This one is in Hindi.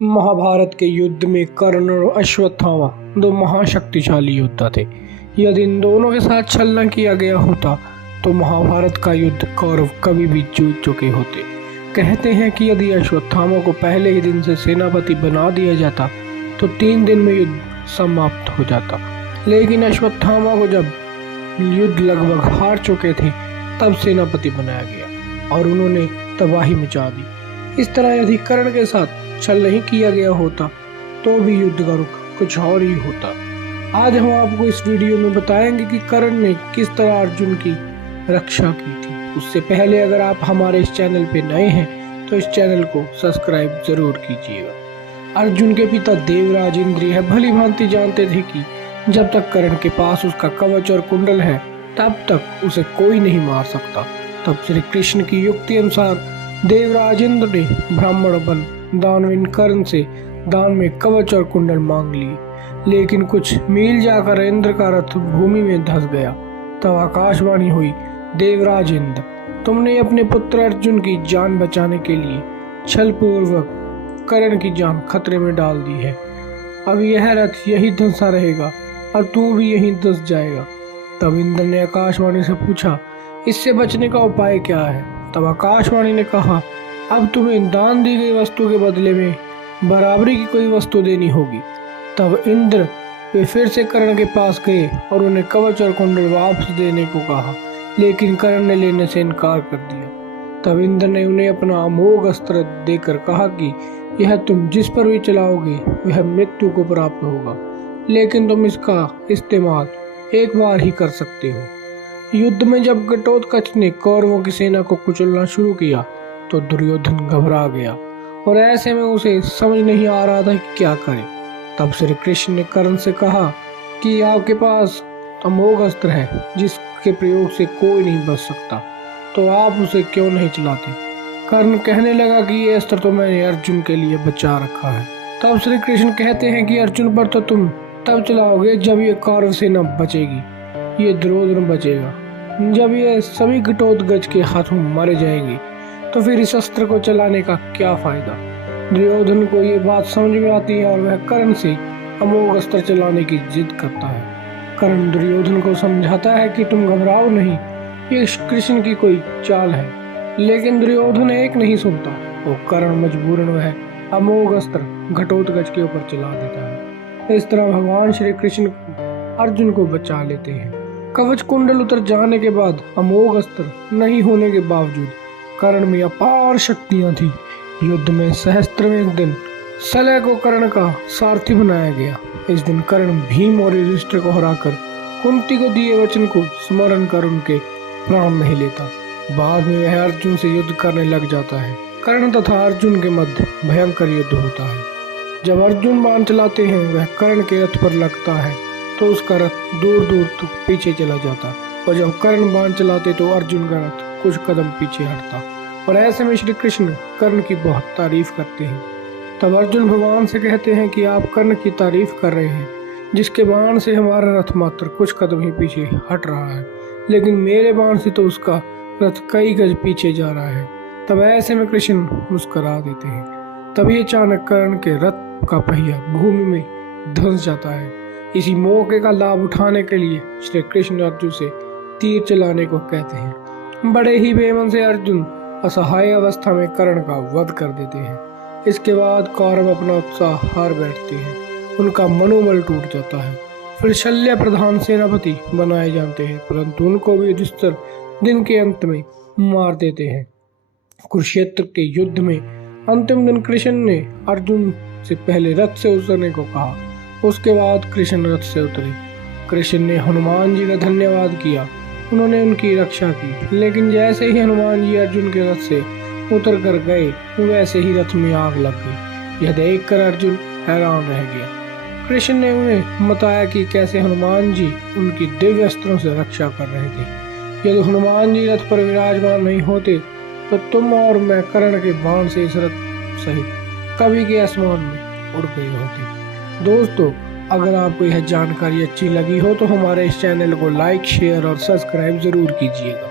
महाभारत के युद्ध में कर्ण और अश्वत्थामा दो महाशक्तिशाली योद्धा थे। यदि इन दोनों के साथ छलना किया गया होता तो महाभारत का युद्ध कौरव कभी भी जीत चुके होते। कहते हैं कि यदि अश्वत्थामा को पहले ही दिन से सेनापति बना दिया जाता तो 3 दिन में युद्ध समाप्त हो जाता, लेकिन अश्वत्थामा को जब युद्ध लगभग हार चुके थे तब सेनापति बनाया गया और उन्होंने तबाही मचा दी। इस तरह यदि कर्ण के साथ छल नहीं किया गया होता तो भी युद्ध का रुख कुछ और ही होता। आज हम आपको इस वीडियो में बताएंगे कि कर्ण ने किस तरह अर्जुन की रक्षा की थी। उससे पहले अगर आप हमारे इस चैनल पे नए हैं तो इस चैनल को सब्सक्राइब जरूर कीजिएगा। अर्जुन के पिता देवराज इंद्र यह भली भांति जानते थे कि जब तक कर्ण के पास उसका कवच और कुंडल है तब तक उसे कोई नहीं मार सकता। तब श्री कृष्ण की युक्ति अनुसार देवराज इंद्र ने ब्राह्मण बन दानवीन कर्ण से दान में कवच और कुंडल मांग लिए, लेकिन कुछ मील जाकर इंद्र का रथ भूमि में धंस गया। तब आकाशवाणी हुई, देवराज इंद्र, तुमने अपने पुत्र अर्जुन की जान बचाने के लिए छल पूर्वक कर्ण की जान खतरे में डाल दी है। अब यह रथ यही धंसा रहेगा और तू भी यहीं धंस जाएगा। तब इंद्र ने आकाशवाणी से पूछा, इससे बचने का उपाय क्या है? तब आकाशवाणी ने कहा, अब तुम्हें दान दी गई वस्तु के बदले में बराबरी की कोई वस्तु देनी होगी। तब इंद्र वे फिर से कर्ण के पास गए और उन्हें कवच और कुंडल वापस देने को कहा, लेकिन कर्ण ने लेने से इनकार कर दिया। तब इंद्र ने उन्हें अपना अमोघ अस्त्र देकर कहा कि यह तुम जिस पर भी चलाओगे वह मृत्यु को प्राप्त होगा, लेकिन तुम इसका इस्तेमाल एक बार ही कर सकते हो। युद्ध में जब घटोत्कच ने कौरवों की सेना को कुचलना शुरू किया तो दुर्योधन घबरा गया और ऐसे में उसे समझ नहीं आ रहा था कि क्या करे। तब श्री कृष्ण ने कर्ण से कहा कि आपके पास अमोघ अस्त्र है जिसके प्रयोग से कोई नहीं बच सकता, तो आप उसे क्यों नहीं चलाते? कर्ण कहने लगा कि ये अस्त्र तो मैंने अर्जुन के लिए बचा रखा है। तब श्री कृष्ण कहते हैं कि अर्जुन पर तो तुम तब चलाओगे जब ये कौरव सेना बचेगी, ये दुर्योधन बचेगा। जब ये सभी घटोत्कच के हाथों मारे जाएंगे तो फिर इस अस्त्र को चलाने का क्या फायदा? दुर्योधन को ये बात समझ में आती है और वह कर्ण से अमोघ अस्त्र चलाने की जिद करता है। कर्ण दुर्योधन को समझाता है कि तुम घबराओ नहीं, ये कृष्ण की कोई चाल है, लेकिन दुर्योधन एक नहीं सुनता। वो कर्ण मजबूरन वह अमोघ अस्त्र घटोत्कच के ऊपर चला देता है। इस तरह भगवान श्री कृष्ण अर्जुन को बचा लेते हैं। कवच कुंडल उतर जाने के बाद अमोघ अस्त्र नहीं होने के बावजूद कर्ण में अपार शक्तियां थी। युद्ध में सहस्त्रवें दिन सलय को कर्ण का सारथी बनाया गया। इस दिन कर्ण भीम और युधिष्ठिर को हराकर कुंती को दिए वचन को स्मरण कर उनके प्राण नहीं लेता। बाद में वह अर्जुन से युद्ध करने लग जाता है। कर्ण तथा अर्जुन के मध्य भयंकर युद्ध होता है। जब अर्जुन बाण चलाते हैं वह कर्ण के रथ पर लगता है तो उसका रथ दूर दूर तक पीछे चला जाता, और जब कर्ण बाण चलाते तो अर्जुन का रथ कुछ कदम पीछे हटता। और ऐसे में श्री कृष्ण कर्ण की बहुत तारीफ करते हैं। तब अर्जुन भगवान से कहते हैं कि आप कर्ण की तारीफ कर रहे हैं जिसके बाण से हमारा रथ मात्र कुछ कदम ही पीछे हट रहा है, लेकिन मेरे बाण से तो उसका रथ कई गज पीछे जा रहा है। तब ऐसे में कृष्ण मुस्कुरा देते हैं। तभी अचानक कर्ण के रथ का पहिया भूमि में धंस जाता है। इसी मौके का लाभ उठाने के लिए श्री कृष्ण अर्जुन से तीर चलाने को कहते हैं। बड़े ही बेमन से अर्जुन असहाय अवस्था में कर्ण का वध कर देते हैं। इसके बाद कौरव अपना उत्साह हार बैठते हैं, उनका मनोबल टूट जाता है। फिर शल्य प्रधान सेनापति बनाए जाते हैं, परंतु उनको भी युधिष्ठिर दिन के अंत में मार देते हैं। कुरुक्षेत्र के युद्ध में अंतिम दिन कृष्ण ने अर्जुन से पहले रथ से उतरने को कहा, उसके बाद कृष्ण रथ से उतरे। कृष्ण ने हनुमान जी का धन्यवाद किया, उन्होंने उनकी रक्षा की, लेकिन जैसे ही हनुमान जी अर्जुन के रथ से उतर कर गए वैसे ही रथ में आग लग गई। यह देखकर अर्जुन हैरान रह गया। कृष्ण ने उन्हें बताया कि कैसे हनुमान जी उनकी दिव्य अस्त्रों से रक्षा कर रहे थे। यदि हनुमान जी रथ पर विराजमान नहीं होते तो तुम और मैं कर्ण के बाण से इस रथ सहित कभी के आसमान में उड़ गए होते। दोस्तों, अगर आपको यह जानकारी अच्छी लगी हो तो हमारे इस चैनल को लाइक, शेयर और सब्सक्राइब जरूर कीजिएगा।